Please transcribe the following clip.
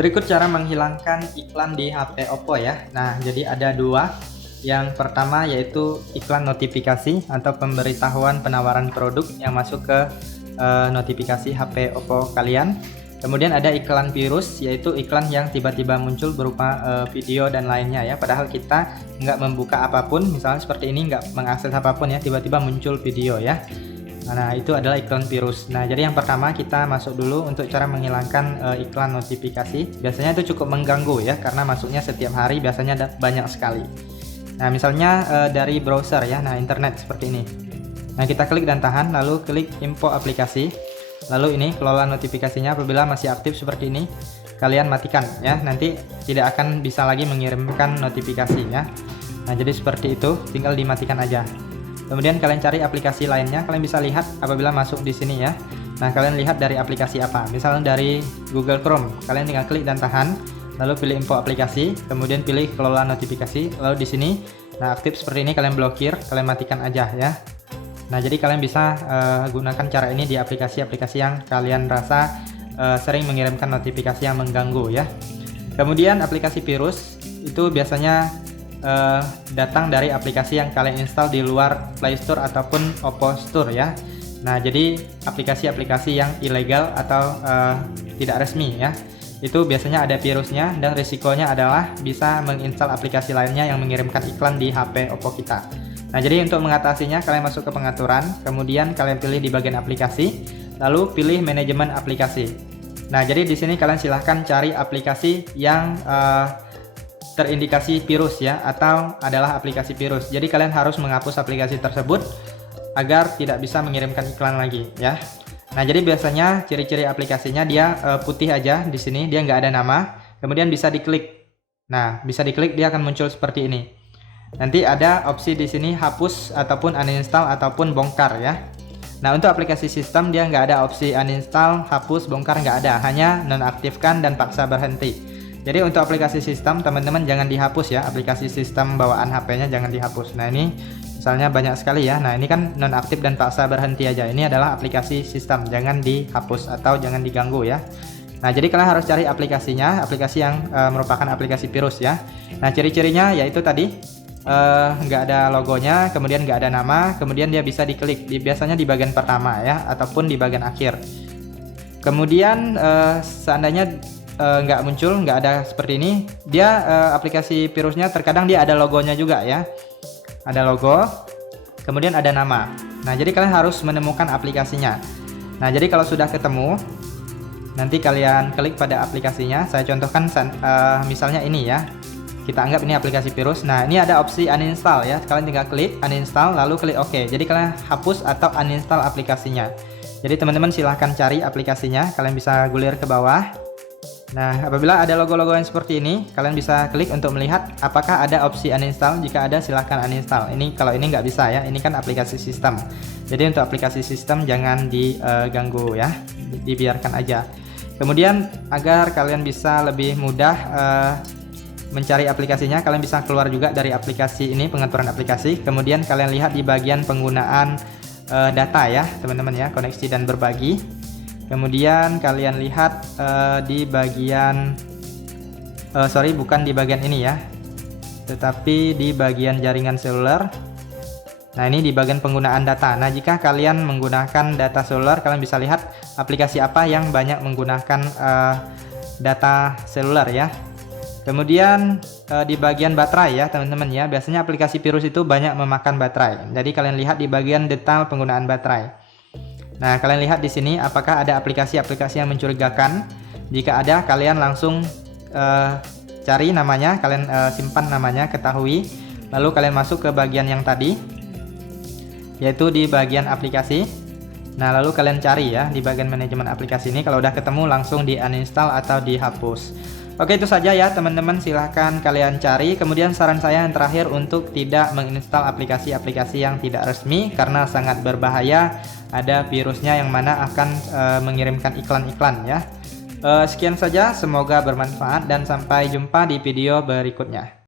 Berikut cara menghilangkan iklan di HP Oppo ya. Nah, jadi ada dua. Yang pertama yaitu iklan notifikasi atau pemberitahuan penawaran produk yang masuk ke notifikasi HP Oppo kalian. Kemudian ada iklan virus, yaitu iklan yang tiba-tiba muncul berupa video dan lainnya ya. Padahal kita nggak membuka apapun, misalnya seperti ini, nggak mengakses apapun ya, tiba-tiba muncul video ya. Nah, itu adalah iklan virus. Nah, jadi yang pertama kita masuk dulu untuk cara menghilangkan iklan notifikasi. Biasanya itu cukup mengganggu ya, karena masuknya setiap hari biasanya banyak sekali. Nah, misalnya dari browser ya, nah internet seperti ini. Nah, kita klik dan tahan, lalu klik info aplikasi. Lalu ini kelola notifikasinya, apabila masih aktif seperti ini, kalian matikan ya, nanti tidak akan bisa lagi mengirimkan notifikasi ya. Nah, jadi seperti itu, tinggal dimatikan aja. Kemudian kalian cari aplikasi lainnya, kalian bisa lihat apabila masuk di sini ya. Nah, kalian lihat dari aplikasi apa, misalnya dari Google Chrome, kalian tinggal klik dan tahan, lalu pilih info aplikasi, kemudian pilih kelola notifikasi, lalu di sini, nah aktif seperti ini kalian blokir, kalian matikan aja ya. Nah, jadi kalian bisa gunakan cara ini di aplikasi-aplikasi yang kalian rasa sering mengirimkan notifikasi yang mengganggu ya. Kemudian aplikasi virus itu biasanya datang dari aplikasi yang kalian install di luar Play Store ataupun Oppo Store ya. Nah, jadi aplikasi-aplikasi yang ilegal atau tidak resmi ya, itu biasanya ada virusnya, dan risikonya adalah bisa menginstal aplikasi lainnya yang mengirimkan iklan di HP Oppo kita. Nah, jadi untuk mengatasinya kalian masuk ke pengaturan, kemudian kalian pilih di bagian aplikasi, lalu pilih manajemen aplikasi. Nah, jadi di sini kalian silahkan cari aplikasi yang terindikasi virus ya, atau adalah aplikasi virus. Jadi kalian harus menghapus aplikasi tersebut agar tidak bisa mengirimkan iklan lagi ya. Nah, jadi biasanya ciri-ciri aplikasinya dia putih aja di sini, dia nggak ada nama, kemudian bisa diklik. Nah, bisa diklik, dia akan muncul seperti ini. Nanti ada opsi di sini hapus ataupun uninstall ataupun bongkar ya. Nah, untuk aplikasi sistem dia nggak ada opsi uninstall, hapus, bongkar, nggak ada, hanya nonaktifkan dan paksa berhenti. Jadi untuk aplikasi sistem teman-teman jangan dihapus ya, aplikasi sistem bawaan HP-nya jangan dihapus. Nah, ini misalnya banyak sekali ya. Nah, ini kan nonaktif dan paksa berhenti aja. Ini adalah aplikasi sistem, jangan dihapus atau jangan diganggu ya. Nah, jadi kalian harus cari aplikasinya, aplikasi yang merupakan aplikasi virus ya. Nah, ciri-cirinya yaitu tadi nggak ada logonya, kemudian nggak ada nama, kemudian dia bisa diklik biasanya di bagian pertama ya, ataupun di bagian akhir. Kemudian seandainya nggak muncul, nggak ada seperti ini, dia aplikasi virusnya terkadang dia ada logonya juga ya, ada logo, kemudian ada nama. Nah, jadi kalian harus menemukan aplikasinya. Nah, jadi kalau sudah ketemu, nanti kalian klik pada aplikasinya. Saya contohkan misalnya ini ya, kita anggap ini aplikasi virus. Nah, ini ada opsi uninstall ya, kalian tinggal klik uninstall lalu klik OK. Jadi kalian hapus atau uninstall aplikasinya. Jadi teman-teman silahkan cari aplikasinya, kalian bisa gulir ke bawah. Nah, apabila ada logo-logo yang seperti ini, kalian bisa klik untuk melihat apakah ada opsi uninstall. Jika ada, silahkan uninstall. Ini kalau ini nggak bisa ya, ini kan aplikasi sistem. Jadi untuk aplikasi sistem jangan diganggu ya, dibiarkan aja. Kemudian agar kalian bisa lebih mudah mencari aplikasinya, kalian bisa keluar juga dari aplikasi ini, pengaturan aplikasi. Kemudian kalian lihat di bagian penggunaan data ya teman-teman ya, koneksi dan berbagi. Kemudian kalian lihat di bagian bukan di bagian ini ya, tetapi di bagian jaringan seluler. Nah, ini di bagian penggunaan data. Nah, jika kalian menggunakan data seluler, kalian bisa lihat aplikasi apa yang banyak menggunakan data seluler ya. Kemudian di bagian baterai ya teman-teman ya, biasanya aplikasi virus itu banyak memakan baterai. Jadi kalian lihat di bagian detail penggunaan baterai. Nah, kalian lihat di sini apakah ada aplikasi-aplikasi yang mencurigakan. Jika ada, kalian langsung cari namanya, kalian simpan namanya, ketahui. Lalu kalian masuk ke bagian yang tadi, yaitu di bagian aplikasi. Nah, lalu kalian cari ya di bagian manajemen aplikasi ini. Kalau udah ketemu langsung di uninstall atau dihapus. Oke, itu saja ya teman-teman, silahkan kalian cari. Kemudian saran saya yang terakhir untuk tidak menginstal aplikasi-aplikasi yang tidak resmi karena sangat berbahaya, ada virusnya yang mana akan mengirimkan iklan-iklan ya. Sekian saja, semoga bermanfaat dan sampai jumpa di video berikutnya.